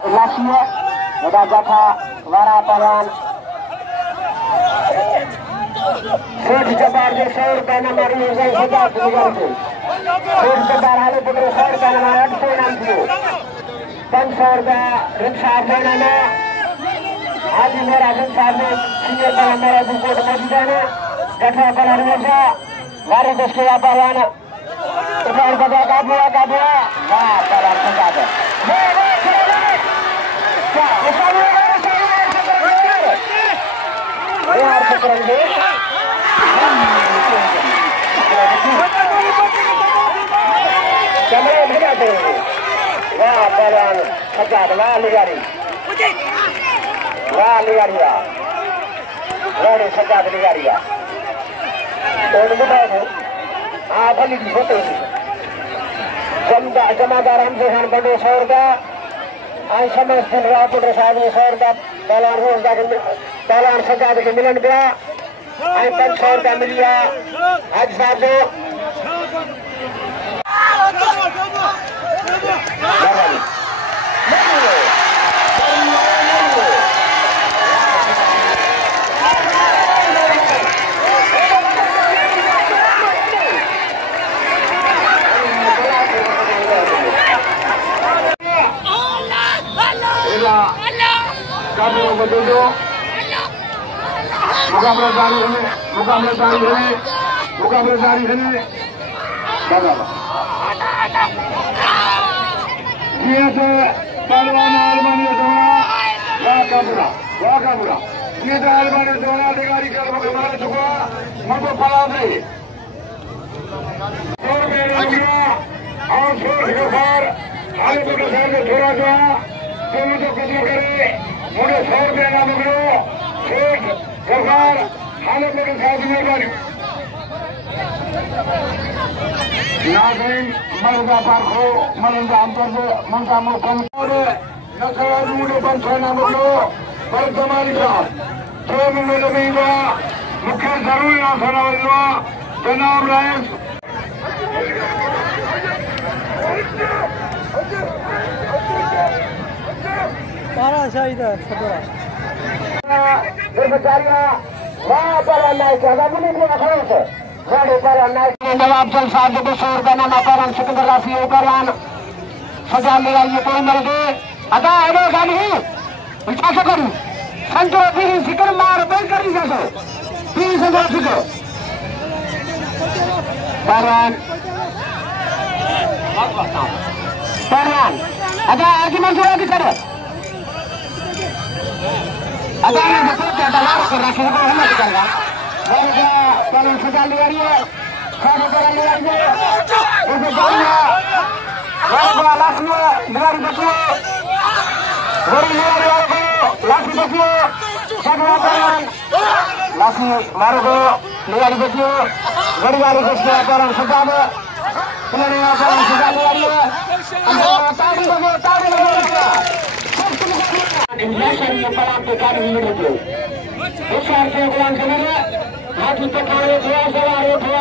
Lasia, udah jatah warapawan. Saya dijabar di sahur karena mari saya sudah dengar itu. Saya dijabar halu putra sahur karena mari saya nanti. Dan sahur dah rinsar mana? Haji merah rinsar ni sini karena merah buku terjadi. Jatah karena rinsar, mari doski warapawan. Ibar bagai kabua, wah kalau terjadi. Lihat sekarang ni, kamera mana tu? Wah, barang kerja dengan ligari, wah ligari ya, wah ni kerja dengan ligari ya. Orang muda tu, apa ni foto ni? Jamaah Johan Bande Saurga, आई समय दिन रात उधर साधु सौर का तालान रोज जाके तालान सजा के मिलन गया आई तक सौर का मिल गया आज साधु kamu berdua, bukan berlari ini, baga. Dia tu pahlawan Albania dona, wakabura. Dia tu Albania dona negara kerana bagaimana juga, mampu pahlawan. और मेरे अंदर और सोच कर आगे बढ़ने से थोड़ा सा तो मुझे कुछ करे मुझे 100 रुपया ना मिलो सोच सरकार हालत में साथ में कर नाज़रीन मर्दा पर को मर्दा हम पर मनसा मुकम और नशा मुझे बंद ना मिलो पर तुम्हारी साथ तो मुझे लगेगा मुख्य जरूर ना सुना मिलवा जनाब rice Para saída, saudara. Berbicara, wah para naik, kamu ni pun akan se. Wah para naik. Jawab jalsa जो besar करना ना परम सिकंदर राफी उपरान सजा मिला ये कोई मर गए. अदा ऐडो गाली ही. क्या करूँ? संतों पीरी सिकर मार बेल करी जैसे. पीरी संतों सिकर. परम. परम. अदा आगे मंजूर आगे करे. अदा ये मतलब क्या दलाल कर रहा है कि वो हमें करेगा और क्या पहले सजा लिया है खाने कर लिया है उसे जानिए वो लाश में निवारी बचिए गोरी निवारी वाले को लाश बचिए सगला परन लाश मारो को निवारी बचिए गोरी वाले को परन सजा दे पुनः परन सजा लिया है ताड़ी लगे इंजेक्शन ये पलाप के कार्य में लगे इस अर्थ में गुलाम समझे हाथी पकाने थोड़ा सवार उठा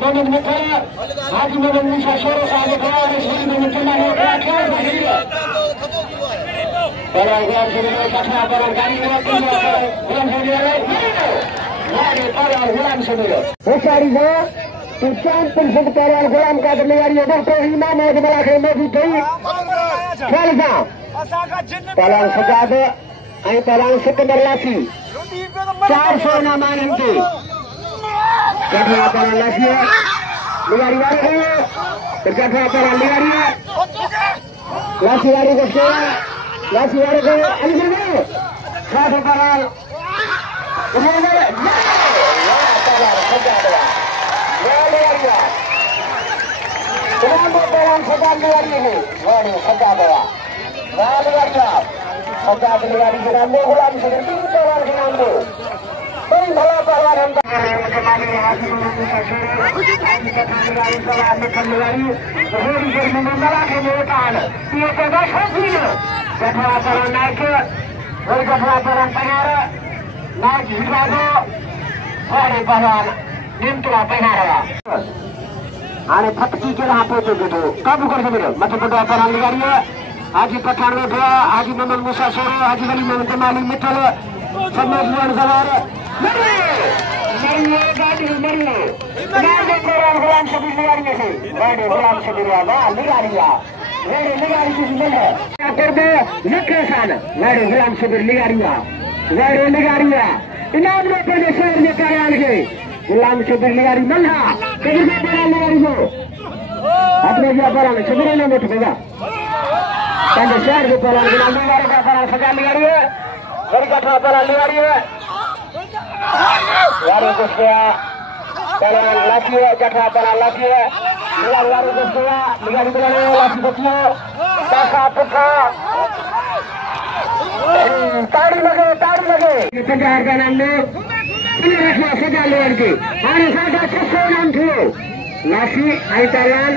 मोमिन मित्र हाथी मोमिन निशा शेरों से आगे बढ़ा और इस में मित्र ने उठा क्या बनी है पहला गुलाम समझे कठिन पर गाड़ी में गुलाम समझे यारे पर गुलाम समझे वो सारी है तो 4% पर गुलाम का तैयारी है तो इमाम है बड़ा के मौजूद थी चल जा Palang Sajade, ay palang Sikkandar Lasi, 400 naman hindi. Kaya palang Lasi, ligari-gari kayo, kaya palang ligari ya. Lasi-gari kayo, alis kayo. Kaya palang, ligari, palang Sajade, ligari ya. Kenapa palang Sajade ligari ini? Sajade ya. Lalu aja, saja negara di dalam bulan seperti itu orang di dalam. Tapi malah bahwa orang kembali hasil mengusaha kita tidak salah kembali. Hari ini mengalah kemudian. Ia tidak hasil. Jatuh orang naik, jatuh orang penara, naik hijau. Hari bahan nimtula penara. Ane fatki ke lah apa tu gitu. Kamu kerja mana? Macam pada orang negara. हाजी पठान बैठा, हाजी मोहम्मद मूसा सोरो, हाजी वली मोहम्मद कमाली मिठल, सब नौजवान सवार मरिए गाड़ी मरिए गुलाम शबीर लिगारिया से गाड़ी गुलाम शबीर लिगारिया गाड़ी लिगारी की जिंदगी है क्या कर दे लखे सान गाड़ी गुलाम शबीर लिगारिया गाड़ी लिगारिया इनाम में पहले शहर में कार्यालय के गुलाम शबीर लिगारी मल्हा कभी में बड़ा लिगारी हो अपने क्या बड़ा में शबीर ने बैठ गया पहले शहर के पहला गुलाम लिगारी का बड़ा सजा लिगारी है बड़ी कठोर बड़ा लिगारी है यारों को क्या बड़ा लाठी है कठोर बड़ा लाठी है लिगारी को क्या लिगारी को लाठी को क्या पैसा पुखा ताड़ी लगे ये 50,000 का नाम लो इन्हें रखना सजा लेकर के हमारे साथ 600 नाम थे लाठी आई तालान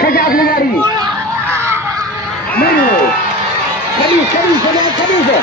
सजा लिगारी नहीं सभी से